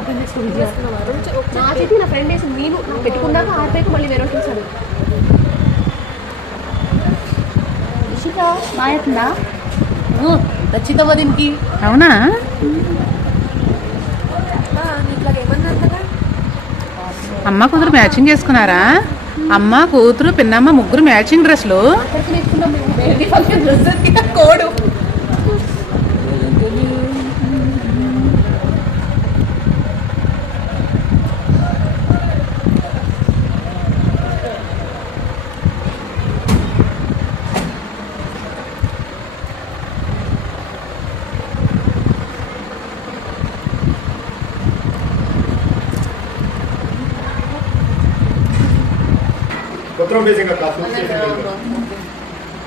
Open చేసుకున్నాను. నా చేతి నా ఫ్రెండ్ వేసి నేను పెట్టుకున్నాక ఆర్పేకు మళ్ళీ వేరే చూసాడు. ఇషిక మాయత్నా నచ్చిందమ్మా దీనికి. అవునా? అమ్మ కూతురు మ్యాచింగ్ చేసుకున్నారా? అమ్మ కూతురు పిన్నమ్మ ముగ్గురు మ్యాచింగ్ డ్రెస్లు. కోడు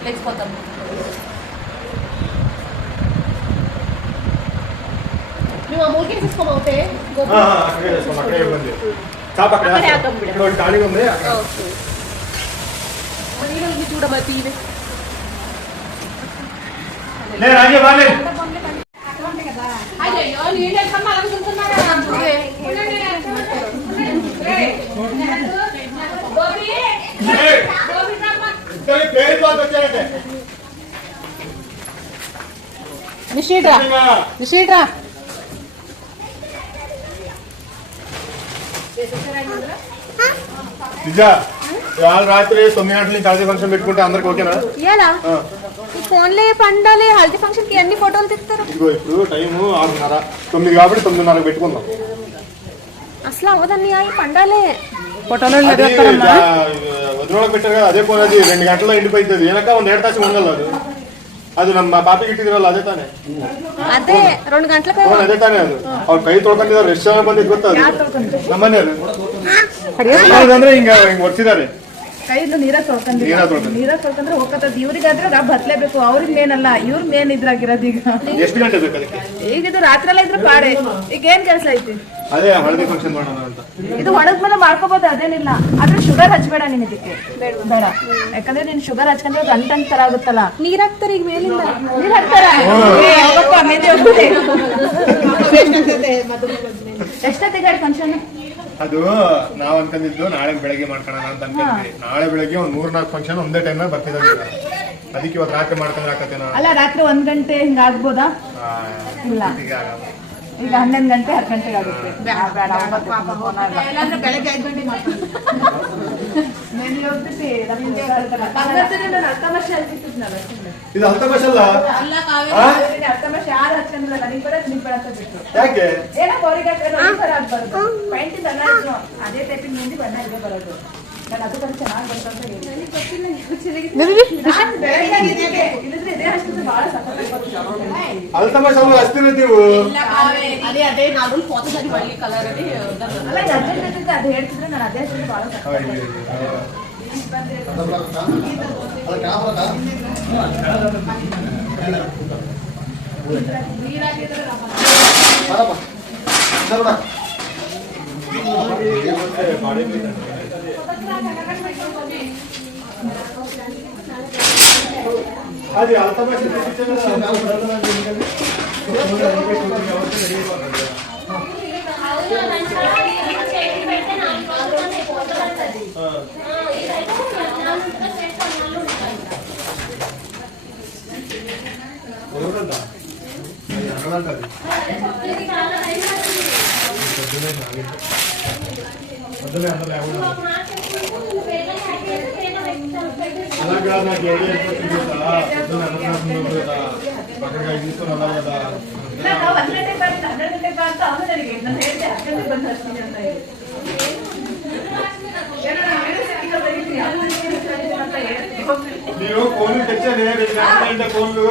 లేచిపోతాం. మేము ఆ మూలకి తీసుకోమవుతే చూడమతి అయ్యో నీళ్ళమ్మా అనుకుంటున్నారా? నిషేట్రా నిషేట్రా రాత్రి 9 గంటల నుంచి హల్దీ ఫంక్షన్ పెట్టుకుంటే అందరికి ఓకేనా? ఫోన్లే పండాలి హల్దీ ఫంక్షన్ కి అన్ని ఫోటోలు తీస్తారు. ఇదిగో ఇప్పుడు టైం 6:30, 9 కాబట్టి 9:30 పెట్టుకుందాం. అసలు అవదన్నీ పండాలే ఫోటోలో వదిలోకి పెట్టారు కదా, అదే పోనీ 2 గంటల్లో ఎండిపోతుంది. వెనక ಒಂದು 2 ತಾಸು ఉండగలదు. ಅದು ನಮ್ಮ ಪಾಪಿಗೆ ಇಟ್ಟಿದ್ರಲ್ಲ ಅದೇ ತಾನೆ? ಅದೇ 2 ಗಂಟలకు ಅದೇ ತಾನೆ. ಅದು ಅವ್ರ ಕೈ ತೊಳ್ಕೊಂಡಿದ್ದಾರೆ, ರೆಸ್ಟೋರೆಂಟ್ ಬಂದಿದ್ದು ಗೊತ್ತಾ? ನಮ್ಮನೆಯವರು ಅಂದ್ರೆ ಹಿಂಗ ಒರ್ಸಿದ್ದಾರೆ. ಕೈಯಿಂದ ನೀರ ತೊಳ್ಕೊಂಡ್ರೆ ಹೋಗ್ತದ. ಇವ್ರಿಗಾದ್ರೆ ರಬ್ ಹತ್ಲೇಬೇಕು. ಅವ್ರಿಗೆ ಮೇನಲ್ಲ, ಇವ್ರ ಮೇನ್ ಇದ್ರಾಗಿರೋದು. ಈಗ ಎಷ್ಟು ಗಂಟೆ ಬೇಕು ಅದಕ್ಕೆ? ಈಗ ಇದು ರಾತ್ರಿ ಎಲ್ಲ ಇದ್ರೆ ಪಾಡೆ. ಈಗ ಏನ್ ಕೆಲಸ ಐತಿ? ಅದೇ ಹಳದಿ ಫಂಕ್ಷನ್ ಮಾಡೋಣ ಅಂತ. ಇದು ಒಣದ್ಮೇಲೆ ಮಾಡ್ಕೋಬಹುದು, ಅದೇನಿಲ್ಲ. ಆದ್ರೆ ಶುಗರ್ ಹಚ್ಬೇಡ ನೀನ್ ಇದಕ್ಕೆ, ಬೇಡ. ಯಾಕಂದ್ರೆ ನೀನ್ ಶುಗರ್ ಹಚ್ಕೊಂಡ್ರೆ ಗಂಟನ್ ತರ ಆಗುತ್ತಲ್ಲ. ನೀರ್ ಹಾಕ್ತಾರೆ ಈಗ ಮೇಲಿಂದ. ನೀರ್ ಹಾಕ್ತಾರ. ಎಷ್ಟೊತ್ತಿಗೆ ಫಂಕ್ಷನ್? ಅದು ನಾವ್ ಅನ್ಕೊಂಡಿದ್ದು ನಾಳೆ ಬೆಳಗ್ಗೆ ಮಾಡ್ಕೊಳ್ಳೋಣ ಅಂತ ಅನ್ಕೊಂಡ್ವಿ. ನಾಳೆ ಬೆಳಗ್ಗೆ ಒಂದ್ 3-4 ಫಂಕ್ಷನ್ ಒಂದೇ ಟೈಮ್ ಬರ್ತಿದ್ದ. ಅದಕ್ಕೆ ಇವತ್ತು ರಾತ್ರಿ ಮಾಡ್ಕೊಂಡ್ರೆ ಹಾಕತ್ತೇನೋ. ಅಲ್ಲ, ರಾತ್ರಿ 1 ಗಂಟೆ ಹಿಂಗ ಆಗ್ಬೋದಾ? ಇಲ್ಲ, ಈಗ 11 ಗಂಟೆ 10 ಗಂಟೆಗೆ ಆಗುತ್ತೆ. ಬೆಳಗ್ಗೆ 5 ಗಂಟೆ ಇದು ಅಲ್ತಮಶಲ್ಲ. ಅಲ್ತಮಶ ಯಾರು ಹಚ್ಕೊಂಡ್ರಲ್ಲ, ನಿಮ್ ಕಡೆ ನಿಮ್ ಕಡೆ ಅಂತ ಬಿಟ್ಟು ಯಾಕೆ ಏನಪ್ಪ ಅವ್ರಿಗೆ ಆಗ್ಬಾರ್ದು. ಪೈಂಟಿ ಬಣ್ಣ ಇದ್ರು ಅದೇ ಟೈಪಿಂಗ್ ಮುಂದೆ ಬಣ್ಣ ಇದೆ ಬರೋದು. ನಾನು ಅದು ಕಡೆ ಚೆನ್ನಾಗಿ ಬರ್ತಂತ ಅಲ್ತಮಶಲ್ಲ ಹಚ್ತೀರಿ ನೀವು? ಅದೇ ನಾನು ಫೋಟೋದಲ್ಲಿ ಬಳ್ಳಿ ಕಲರ್ ಅಲ್ಲಿ ಅಲ್ಲ, ಅರ್ಜೆಂಟ್ ಅದು ಹೇಳ್ತಿದ್ರೆ ನಾನು ಅದೇ ಹೆಸರು ಬಹಳ అది అల్తమశ అలాగా నాకు ఎవరు ఏర్పడుతుంది కదా, పొద్దున్న అన్నప్రాసం కదా, పక్కగా తీసుకొని అలా కదా. మీరు ఫోన్లు తెచ్చారు, 2 గంటల ఫోన్లు